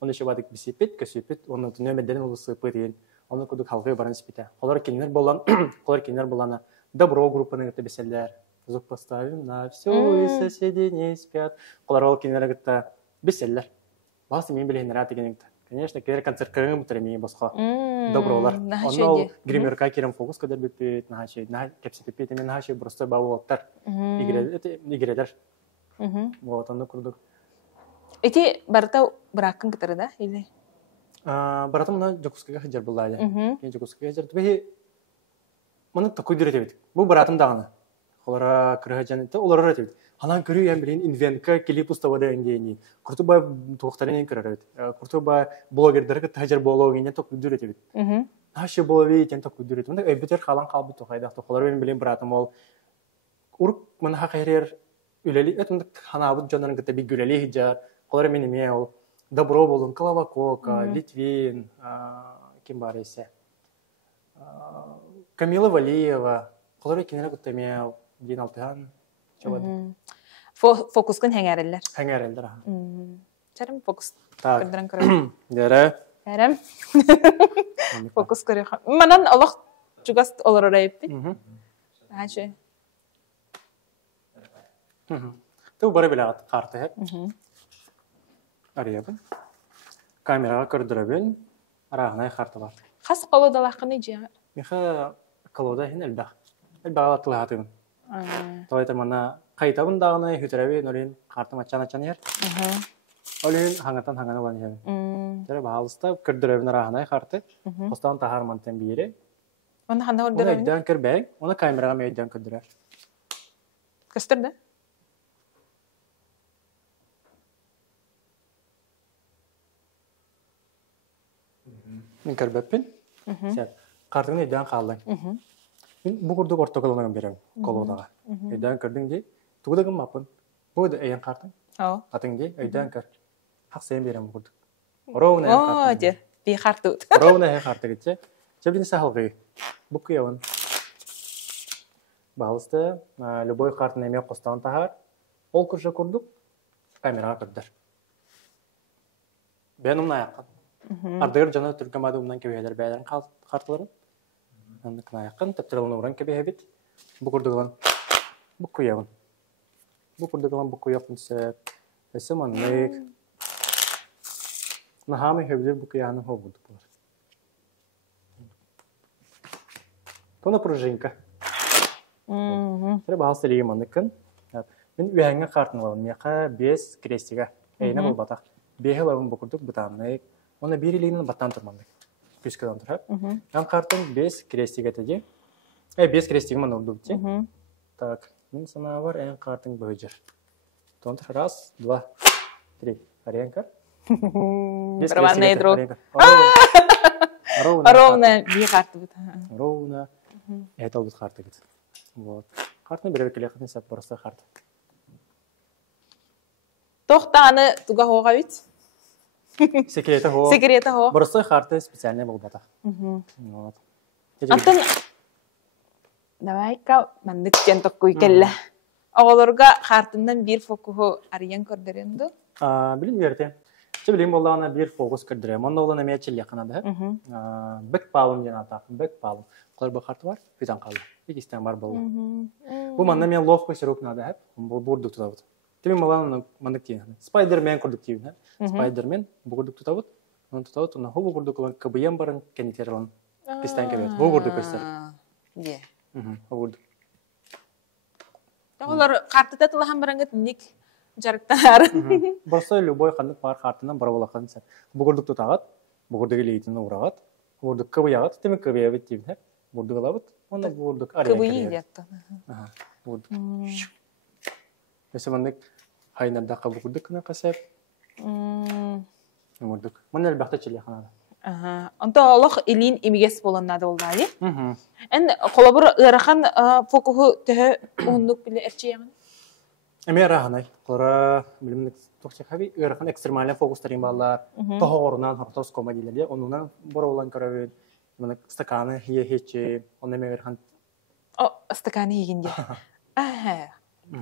Оны чөбатык бисипет, көсүпет, оны нөмөдөн улусыпыт ен. Оны кудук халкы баран спите. Колор кинер болана. Добро группаны гыта беселдер. Звук поставим на всё, и соседи не спят. Колор кинер гыта беселдер. Басты мен билен рат дегенекте. Конечно, кер концерт кырын бутерми боско. Добролар. Оны гримерка керем фокус кадер бит нахачы, на кепсипет мен нахачы просто баулоттар. Игредер. Вот оны курдук. Эти барта бракын кытары да или? Баратым мына Жокускага хажар булды. Кен Жокускага хажар. Бе мына такой дирет. Бу баратым даганы. Холора кыргажан олар рет. Анан көрүү ян билин инвентка клип уставада эндени. Куртуба токтарын көрөт. Куртуба блогерлерге хажар болгонгенде такой дирет. Наше болови тен такой дирет. Мында эбитер халан калбы токайда. Холор мен билин баратым ол урк мына хакайрер үлели. Этмде ханабы жоннан гыта биг үлели хажар. Холор мен мел Добро болун, Клава Кока, Литвин, ким бар есе. Камила Валиева, Колор кинелер гыттамел, Дин Алтыган. Фокускун хәңәрелләр. Хәңәрелләр. Чарым фокус. Көрдөрөн көрөм. Дәре. Әрем. Фокус көрөй. Манан Аллах жугас олар райып. Хәҗә. Ту бары беләт карты. Арыябы. камераға көрдірөбүн арағынай қарты бар. Қас қолудалақыны жия? Меха колода хин элбах. Элбах атлаатым. Тойтар мана кайтабын дагына хүтөрөбүн олин картым ачан ер. Олин хаңатан хаңана болан жем. Тер баалыста көрдөрөбүн арағынай карты. Костан тахар мантен бири. Оны ханда Оны көрдөрөбүн? өйдөн көрбөйн. Оны камераға мөйдөн көрдөрөр. Көстөрдө? Мен көрбөппүн. Картын өйдөн калдың. Мен бугурдук ортоколуна берем колодага. Өйдөн көрдүң ди. Тугудагын мапын. Бу да эйен картын. Атың ди өйдөн көр. Хак сен берем бугурдук. Ровна О, де. Би карту. Ровна he карты гитче. Чебин сахалгы. Бук явын. Балысты любой картын эме костан тахар. Ол күршө курдук. Камерага көрдөр. Ben umna yakın. Ardagır jana türkemade umdan kebeler bälerin kartlaryny. Andıkna yakın teptirilini uran kebehebit. Bu kurdulan bu kuyabın. Bu kurdulan bu kuyabın sep. Esemanlık. Nahami heblir bu kuyanı hovuduk var. Tona пружинка. Треба алсылыгы мандыкын. Мен үйәңе картын алам. Яка 5 крестига. Эйне бул батак. 5 лавын букурдук бутанны. Оны бирилигинин баттан турмандык. Күскөдөн турап. Мен картын 5 крестига теги. 5 крестига мен урдук те. Так, мен сана бар эн картын бөжөр. Тон раз, 2, 3. Аренка. Правильный друг. Ровно 2 карты бут. Ровно. Это вот карта говорит. Вот. Карта бере келехтен сап просто карта. Тоқтаны туга хога бит. Секрета хо. Секрета хо. Просто карта специальная был бата. Вот. Антон давай-ка мандык женток куйкелле. Оголорга картындан бир фокусу арыян көрдөрөндү. Билим берте. Билим боллана бир фокус көрдөрөм. Монда болана мечил якынада. Бек палым ден атак. Бек палым. Колар бу карта бар. Бүтөн калды. Бекистен бар болду. Бу манда мен ловкость рук надо хеп. Бу бурду тутабыт. Теми маланы мандык тиен. Спайдермен курдук тиен. Спайдермен бу курдук тутабыт. Оны тутабыт. Оны хобу курдук лан кабыем барын кенитерлан. Кистен кебет. Бу курдук көстөр. Де. Курдук. Олар картада тылахан бараңга ник жарыктар. Просто любой кандык бар картынан бар болакан сен. Бу курдук тутагат. Бу курдук элейтин урагат. Бу курдук кабыягат. Теми кабыябыт тиен. Бурдук алабыт. Оны бурдук арыян Кабый кебет. диятты. Бурдук. Эсемандык хайнарда кабы курдук кына касап. Бурдук. Мен элбакта чилеханада. Онто олох илин имигес болоннады болдайы. Эн колобур ырахан фокусу төһө ундук биле эрчиягын. Эме раханай. Кора билимдик токчахаби ырахан экстремальный фокустарин баллар. Тохорунан хортос комадилерде онунан боролан көрөбүт. Мен стаканы хечи, онда мегерхан. О, стаканы хигинде.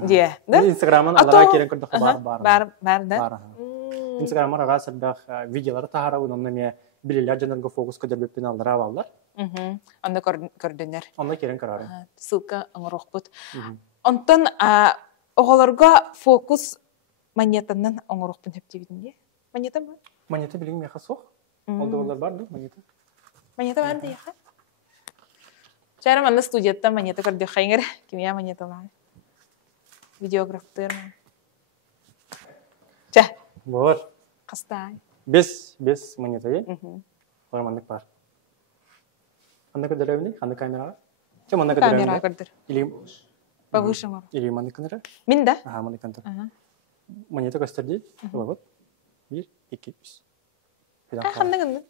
Де. Инстаграман алара керен көрдүк бар. Бар да. Инстаграман арасында видеолар тахарабын онда ме билелер жанарга фокус көдөрбөппен алара баллар. Онда көрдөнөр. Онда керен көрөр. Ссылка оңорохпут. Онтон оголорго фокус монетанан оңорохпун хептебидинде. Монета бар? Монета билим меха сох. Олдолар бар да монета. Монета бар да яха. Чара манна студиятта монета көрдө хайгер. Кимия монета бар. Видеографтер. Ча. Бар. Кастай. Без монета е. Бармандык бар. Анда көдөрөбүн, анда камерага. Ча манда көдөрөбүн. Камера көрдөр. Или Багышы бар. или манда көдөрө. Мин да? Манда көдөрө. Монета көстөрдү. Вот. 1 2 3. Ханда гынды.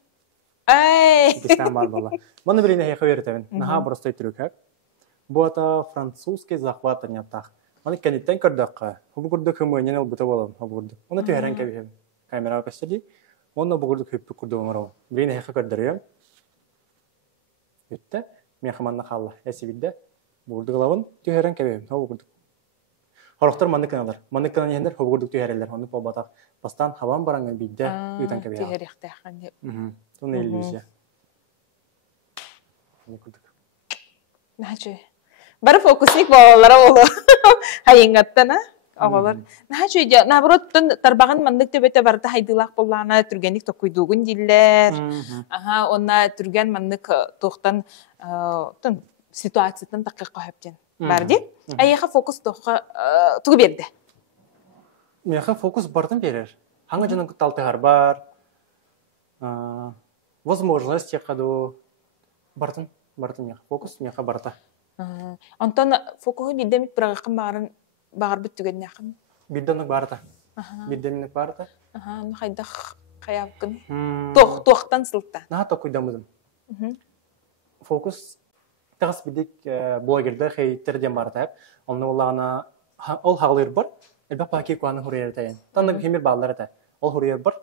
Ай! Кистан бар бала. Мана бирине хе хабертебин. Наха просто түрүк. Бу ата французский захват нятах. Мана кенеттен көрдөк. Бу көрдөк хөмөнен ал бута болом. Бу көрдөк. Оны төһәрән кебе. Камерага көстөрдү. Оны бу көрдөк хөп көрдөк мара. Бирине хе көрдөрөм. Үтте. Мен хаманна халла. Эсибидде. Бу көрдөк алабын. Төһәрән кебе. Бу көрдөк. Хорохтар маны каналар. Маны канал ендер бу көрдөк төһәрәләр. Оны побатак. Бастан хаван баранган бидде. Үтән кебе. Төһәрәхтә. Туна иллюзия. Не көрдөк. Наче. Бар фокусник балалара болу. Хайынгаттана. оголор. Наха чөйдө наоборот тарбагын мандык төбөтө барда хайдылак боллана түргенник токуйдугун диллер. Аха, онна түрген мандык тохтан ситуациятын таккыкка хөптен. Барди. Аяха фокус тохка тугу берди. Меха фокус бартын берер. Ханга жанын кытталтыгар бар. Возможность якаду бартын меха фокус меха барта. Онтон фокусу бидемик брагакын багар бүттүгөн якын. Бидденник барта. Бидденник барта. Ну хайдах каябкын. Тохтан сылта. Наха токуйдамыдым. Фокус тагыс бидик блогердер хейтерден барта. Оны оллагана ол хаглыр бар. Элбак паки куаны хуриятайын. Танны хемир баллары та. Ол хурият бар.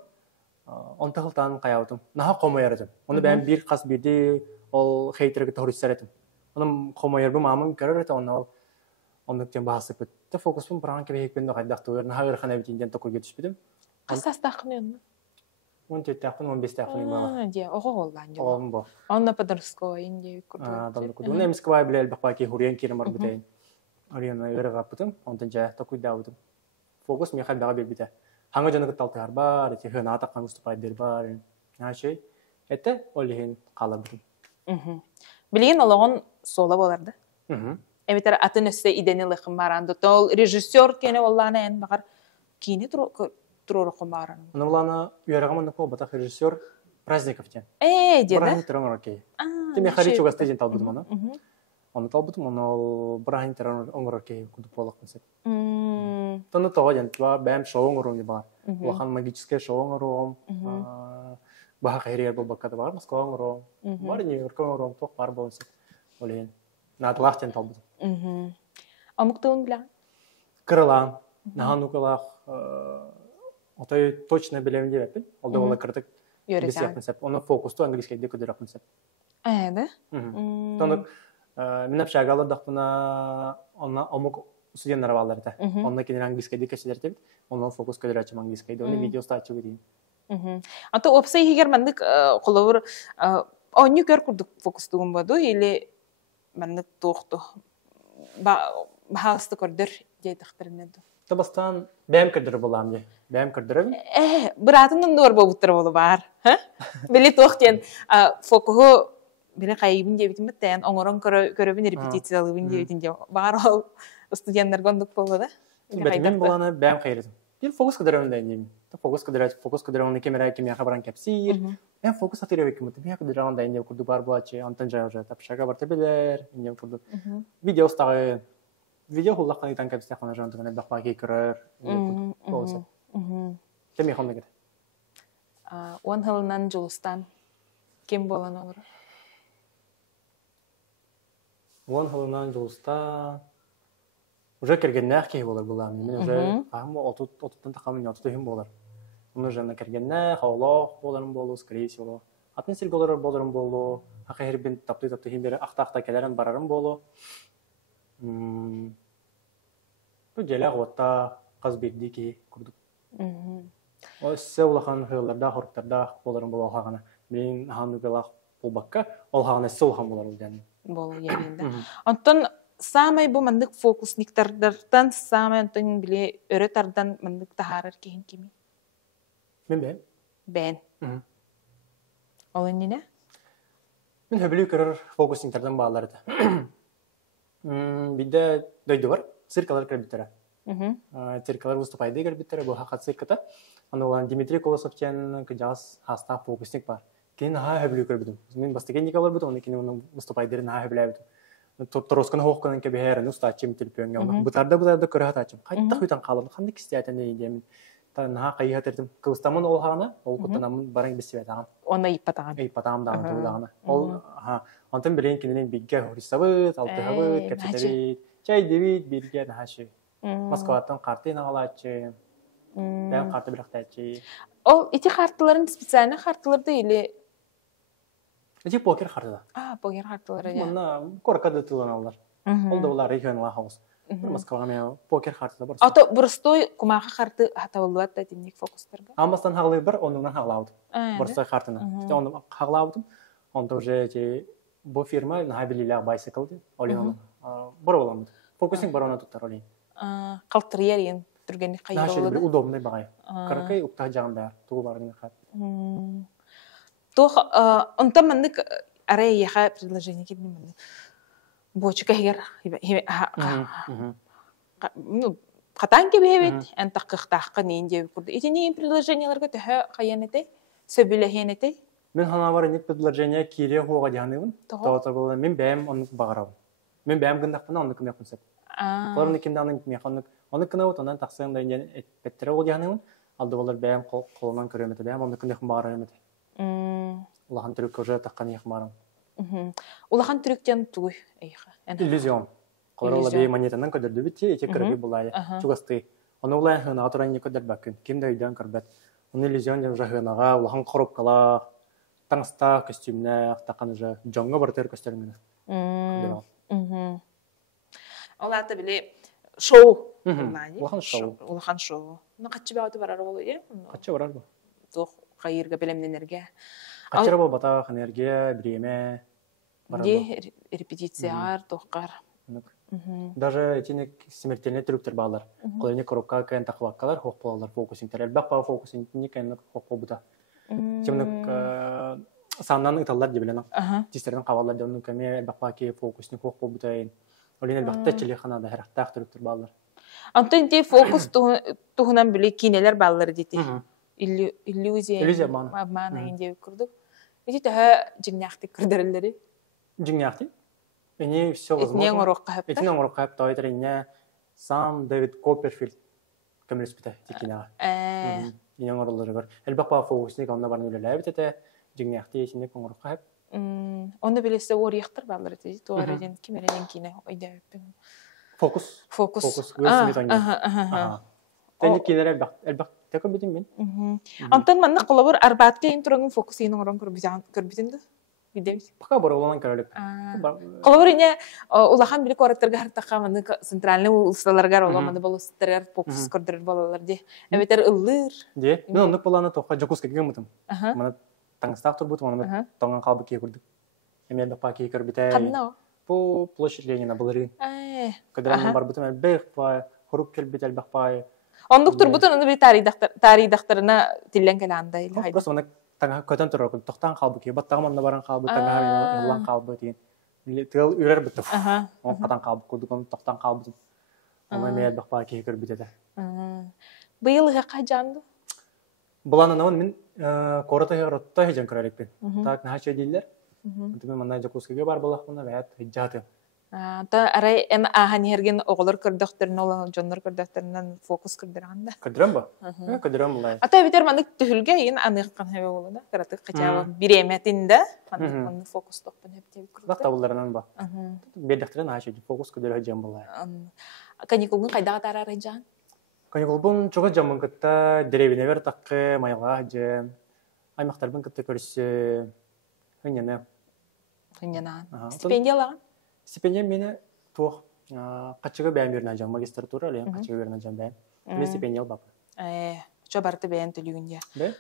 Он тахылтан каябытым. Наха комоярдым. Оны бәм бир кас биди ол хейтерге тористердим. Onun komayır bu mamam görür de onun için bahsedip de fokusun bırakın ki hep bende kadar tuğur ne haber kanı bitinden toku geçmiştim. Asas takınıyor. 14 takın 15 takın var. Diye o Hollanda. Oğlum bu. Onda padarsko ince kurdu. Dallı kudu. Ne miskva bile bak ki huriyen kirim var biteyin. Arıyana yere kaptım. Ondan ca toku davudum. Fokus mi kadar bir bite. Hangi canı kıtaltı var. Ki hına takkan ustupaydır var. Ne şey. Ete olihin kalabildim. Bilgin olağın sola bolardı. Emeter atın üstü ideni lıkım barandı. Tol rejissör kene olağına en bakar. Kini turu kumaran. Onu olağına uyarağımın kol batak rejissör Praznikov'ten. Diye Brahim Teran okey. Temi xari çok astajın talbudum onu. Onu talbudum onu Brahim Teran ongur okey kudu polak mesela. Tonu toğayan tuva benim şovun orum var. Vahan magiske şovun orum. Baha khairiyar bu bakata var. Moskova orum. Var New York orum. Tok var bu olsa. Oleyin. Natlahten talbudum. Amıktığın bile? Kırılan. Nahan ukulak. Otayı точно bilevim diye yapın. Oldu ola kırdık. Biz yapın sep. Onun fokustu İngilizce'de kudur yapın sep. Evet. Tonu minap şagalı dağına ona amuk stüdyenler varlar da. Onunla kendine İngilizce'de keşiler de. Onun fokus kudur açım İngilizce'de. Onu videosu açıp edeyim. Ata opsay higer mandık kolor onu kör kurduk fokustuğum bodu ile mandık toxtu. Bahastı kurdur diye takdirine de. Tabastan benim kırdır bulam diye. Benim kırdırım. Bıratının doğru boğuttur bolu var. Bili toxtiyen fokuhu bile kaybın diye bitim bitten. Onuran köröbün repetisiyalıbın diye bitim diye. Bağır ol stüdyenler gonduk bolu da. Benim bulana benim kayırdım. Bir fokus kıdırım diyeyim. Fokus kıdırım kamera kimya haberan kapsir. Ben fokus atıyor ve kimya kimya kıdırım diyeyim kurdu bar bu açı antenca hoca tap şaka bartebeler ince kurdu. Video stağı video hullaktan iten kapsir kana jantu ne bakmaki kırar. Olsa. Temi xonda gide. One hılnan Julistan kim bolan olur? One hılnan Julistan уже кергеннәх ки булар булам. Мен уже ам отуттан такамын отутым булар. Мен уже на кергеннәх Аллах буларым булу, скорее всего. Атны сирголар буларым булу. Хакыйр бин тапты хим бере ахта келерем барарым булу. Бу jelak ватта кыз бирди ки курдук. О сеулахан хылларда хорттарда буларым булу хагана. Мен ханугалах булбакка ол хагана сеулхан булар үлдән. Болу ягында. Антон Самай bu mandık fokusniktardan samay antın bile öğretardan mandık taharar kihin kimi? Ben. Ben. Olan ne? Ben höbülü körür fokusniktardan bağlardı. Bir de döydü var. Sirkalar kırbittire. Sirkalar vыступайды kırbittire. Bu hakat sirkata. Onu olan Dimitri Kolosov'ten kıcağız hasta fokusnik var. Kenin ha höbülü kırbidim. Ben bastıken nikalar bitti. Onu kenin onun vыступайдырын ha höbülü bitti. Тотросқан хоққанын кебе хәрін ұстачым тілпен ғалды. Бұтарда көрі атачым. Қайтта құйтан қалады. Қанды кістейтін дейдемін. Наға қайыға тәрдім. Қылыстамын ол ғана, ол құттанамын барың бесі бәтағын. Оны иппатағын. Иппатағым дағын тұғыдағына. Ол, антын білейін кенінен бігге хұрыстабыд, алтығабыд, кәпсетабыд, чай дебид, бірге нәхаші. Москваттан қарты нағалачы. Бәм қарты бірақта әтші. Ол, ити қартыларын специально қартыларды или Эти покер хартыда. Покер хартылары. Мына коркады тыланалар. Ол да улар регионал хаус. Москвага мен покер хартыда бар. Ата бурстой кумага харты хатабылат да демек фокустарга. Амастан хаглы бар, онунан хаглаудым. Бурстой хартына. Оны хаглаудым. Онда уже бу фирма набилилар bicycle ди. Олин бар боламды. Фокусинг бар она туттар олин. Калтырыер ен. түргені қайыр Наши олады? удобный бағай. Каракай уктах жағын бәр, туғы барын қат. Тох, онтан мандык арай яха предложение киднем. Бочка хер, ну, қатан кебебет, антаққықтаққа нейін деп көрді. Ити нейін предложенияларға түхі қайянетай, сөбілехенетай? Мен хана бар ник предложение кире хуга дияныгын. Тоғыта болы мен бәйім онық бағарау. Мен бәйім гындақпына онық кімек күнсеп. Олар никімді анын кімек онық кіна өт, онан тақсығын да инген әтпеттері ол дияныгын. Алды болар бәйім қолынан көреметі бәйім, онық кімек бағар еметі. Улахан түрік көже таққан еқім барам. Улахан түріктен тұғый әйіға? Иллюзион. Қолар ола бәйім монетанан көдірді бітте, ете кіргі бұлайды. Чуғасты. Оны олайын хынаға тұрайын не көдір бәкін. Кем да үйден көрбәт. Оны иллюзион жа хынаға, улахан қорып қала, таңыста костюмне, таққан жа жоңға бартыр көстермені. Олаты біле шоу. Улахан шоу. Улахан шоу. Қатшы бәуті барар олы, е? Қатшы барар бұл. Тоқ қайырға білемненерге. Қатшы бұл батақ, энергия, біреме. Де репетициялар, тоққар. Даже этинек смертельный трюктер балар. Қолыне коробка кайын тақылаққалар, хоқ болалар фокусингтер. Әлбақ бағы фокусингтер кайын хоқ бол бұта. Темнік саннан ыталлар дебілен. Тистерден қавалар деуінің көме әлбақ бағы кей фокусник хоқ бол бұтайын. Олен әлбақта телеханада әрақтақ трюктер балар. Антон де фокус тұғынан біле кейнелер балар дейті. Иллюзия. Иллюзия маны. Маны еңде көрдік. Эти тәһә жигняхты кырдырылдары. Жигняхты? Эне все возможно. Этнең орокка хапта. Этнең орокка хапта айтырыне сам Дэвид Копперфилд көміріс біті текінеға. Энең оролары бар. Әлбақ бағы фокусник онына барын өлелі бітеті. Жигняхты есінде көң орокка хап. Оны білесі ор яқтыр балар дейді. Туарайден кемереден кейіне ойда өппен. Фокус. Фокус. Тәнді кейлер әлбақ тәкі бітім мен. Антон манна қолабыр арбаат кейін тұрыңын фокус ең орын көрбітінді? Пока бар олан көрілік. Қолабыр ене улахан білік ораттарға хартаққа маны центральный ұлысталарғар оламады бұл ұстарғар фокус көрдірір болалар де. Әбетер ұллыр. Де, мен ондық боланы тоққа жакуска кеген мұтым. Маны таңыстақ тұр бұтым, оны тоңған қалбы кей көрдік. Әмел бақпа кей көрбітай. Қадына о? По площадь Ленина бұлырын. Көдірәнің бар бұтым әлбәқ бай, құруп келбет әлбәқ бай. Ондық тұр бұтын, оны бір таридақтарына тілен кәлі андай. Просто оны көтен тұрыр, тоқтан қалбы кей, баттағым онына баран қалбы, таңға ұлан қалбы деген. Тығыл үрер бұтым. Оны қатан қалбы көрдік, оны тоқтан қалбы. Оны әмел бақпа кей көрбет еді. Бұйылығы қажанды? Бұланын ауын мен қорыта ғырытта хеджен көрелікпен. Так, наға шөй дейлер. Мен маңнай жакускеге бар болақпына бәйт хеджаты. Та арай әм ахан ерген оғылыр көрдіқтерін, олан жонлар көрдіқтерінен фокус көрдірғанда? Көрдірім ба? Көрдірім бұлай. Ата бетер мандық түхілге ең анығыққан әбе болу да? Қаратық қачауы биреметінде мандық фокус тоқпын әптеп көрді. Лақ табыларынан ба? Бердіқтерін аға шөйді фокус көрдірі хеджен бұлай. Каникулғын қайдағы тарар хеджан? Каникулбун чуга жамын кытта деревине бер таккы майга же аймактарбын кытта көрүсө хыняна. Стипендиялаган? Стипендия мени тух качыга бәйм берна жам магистратура эле качыга берна жам бәйм. Мен стипендия албап. Чобарты бәйм төлүгүндө. Бе?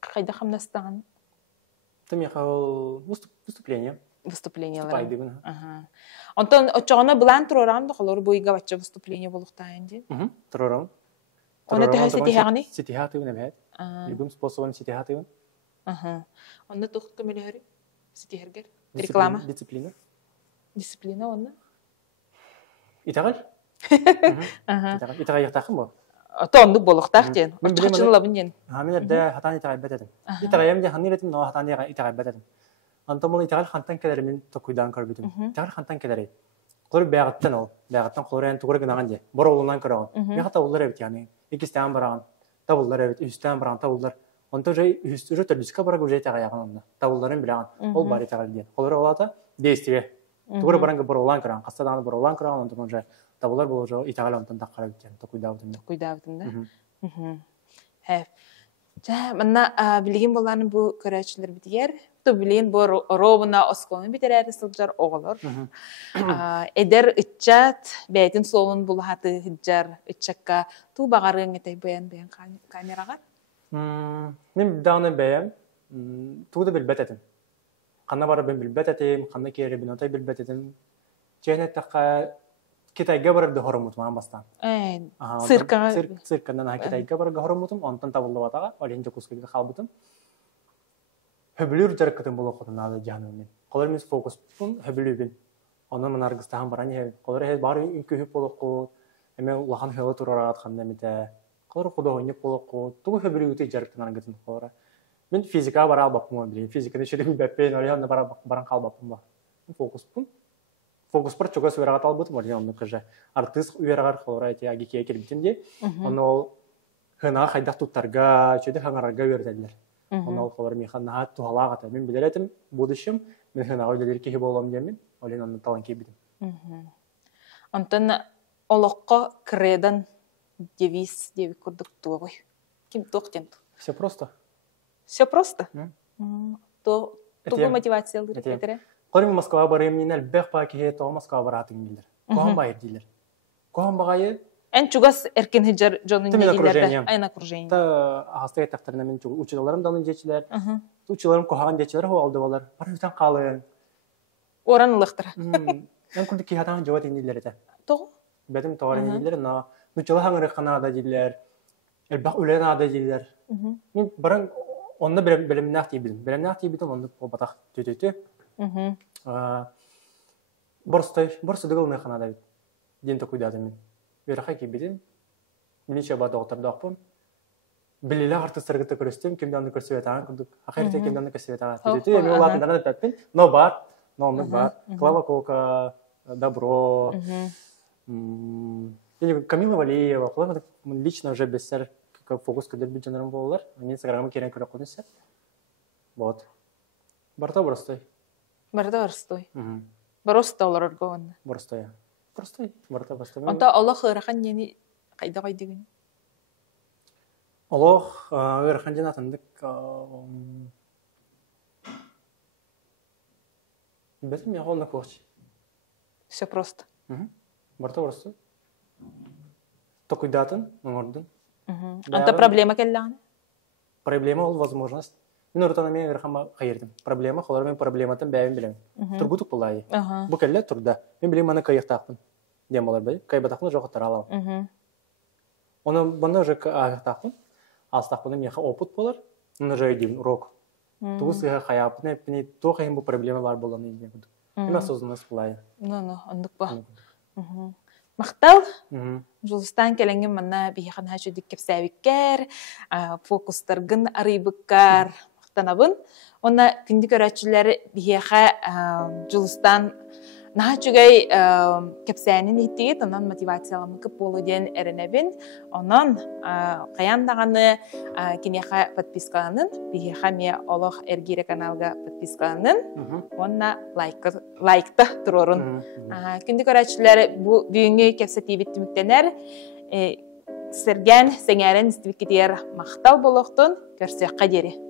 Кайда хамдастаган? Ты мне хал выступление. Выступлениялар. Спайдыгын. Онтон очогона булан турорам да холор буйга бачча выступление болуктайын ди. Турорам. Оны тәһә сетихагани? Сетихатыгын бәйт. Любым способом сетихатыгын. Онда тух көмөлөр. Сетихергер. Реклама. Дисциплина. Дисциплина онда. Итагал? Итагал яктакын бу. Тондук болуктак ден. Оччылабын ден. Мен дә хатан итагал бәтәдем. Итагал ям дә ханилетим но хатан итагал бәтәдем. Антомон итагал хантан келер мен токуйдан көрбүтүм. Итагал хантан келер. Кор бәгаттан ол. Бәгаттан колорен тугыр гынаган де. Бор олунан көрөгөн. Мен хата уллар эбит яны. Икистен барган. Табыллар эбит, үстен барган табыллар. Онто жай үстүрө төрүскө барга уже тага яган. Табылларын билган. Ол бар итагал ден. Колор олата действие. Тугыр баранга бор олан көргөн. Кастадан бор олан көргөн. Онто жай табыллар болжо итагал онтон таккара биткен. Токуйдабытында. Токуйдабытында. Хэ. Жа мына билген боланы бу көрөчүлөр битигер. Ту билген бу робуна осконы битерер сылжар оголор. Эдер иччат бәйтин солун булхаты хиджар иччакка ту багарын этэй баян камерага. Мен даны бәям. Тууда билбететим. Канна бары бен билбететим, канна кери бин отай билбететим. Жэнеттакка Китайга барып да хоромутум бастан. Цирканан Китайга барып хоромутум, онтан табылды батага, оленде кускайга халбутум. Хөбүлүр жаркатын болокотун алы жанымен. Колор мен фокуспун хөбүлүбүн. Онун манаргыстан бараны колор бар үкүп болокот. Эме улахан хылы турара атканда мете. Колор кудо ойнеп болокот. Тугу хөбүлүгүтө жаркатын ангытын колора. Мен физика бара албаппын билем. Физиканы шерим беппен, оряна баран калбаппын ба. Фокуспун. Фокуспор чуга суверагат албытым, оряна кыжа. Артист уверагар колора эти агикия келбитинде. Оно хына хайдак туттарга, чөдө хаңарга өрдөлөр. Оно колор механат туалагата. Мен билетим, будущем мен хына ойдөлөр ки болом демен. Олен аны талан кебидим. Антон олоққа креден девиз девик курдук тугой. Ким тоқтен? Все просто. Все просто? Тугу мотивация лыр. Колор Москва барым ненел бек паки то Москва баратын билер. Кохан байыр дилер. Кохан багайы En чугас эркен хиджар жонун дегилерде айна окружение. Та хастайт тактарына мен училаларым далын жечилер. Училаларым кохаган жечилер хо алды балар. Барытан калын. Оран лыктыр. Мен күндү ки хатан жогот индилер эте. Тоо. Бетим тоорын индилер на нучала хаңыры канада дилер. Элбак үлен ада дилер. Мен баран онны билимнак тийбидим. Билимнак тийбидим онны батак төтөтө. Борстой дегыл канада. Ден токуйдадым мен. Верхай кибидин. Минче ба доктор. Билиле артистерге көрөстүм, кимден көрсөтөтан, күндүк. Ахирте кимден көрсөтөтан. Төтөтө эми улатындан таппин. Но бар. Номер бар. Клава Кока, Добро. Камила Валиева. Клава лично уже бестер как фокус кадер бюджетным болар. Мен Инстаграмга керен көрө койдусат. Вот. Барта Борстой. Боростой олар аргон. Борстой. Барта Борстой. Онта Аллах ырахан нени кайда кайдыгын? Аллах ырахан жанатындык Бетим я голна коч. Все просто. Барта Борстой. Токуйдатын, оңордун. Анта проблема келдаган? Проблема ол возможность. Мен ортана мен ырахама кайырдым. Проблема холор мен проблематын бәйин билем. Тургутук булай. Бу келле турда. Мен билем аны кайыктакпын. Дем болар бай. Кайбатакны жоготтар алам. Оны банда уже кайыктакпын. Астакпын мен опыт болар. Мына жайдым урок. Тугусыга каяпны, пни то кайын бу проблема бар болгон иде. Мен осознанность булай. Андык ба. Мактал. Жулстан келенген мана бияхан хачудик кепсәбиккәр, фокустаргын арыйбыккар мактанабын. Онда кинди көрәчүләр бияха жулстан нахачугай кепсәнин иттиге тонан мотивациялымы кып болу ден эренебин. Онан каяндаганы кинеха подписканын, бияха ме Олох Эргире каналга подписканын. Онна лайкта турорун. Кинди көрәчүләр бу бүгүнгү кепсә тибиттимиктенер серген сеңәрен истибиккетер мактал болохтун көрсөккө дери.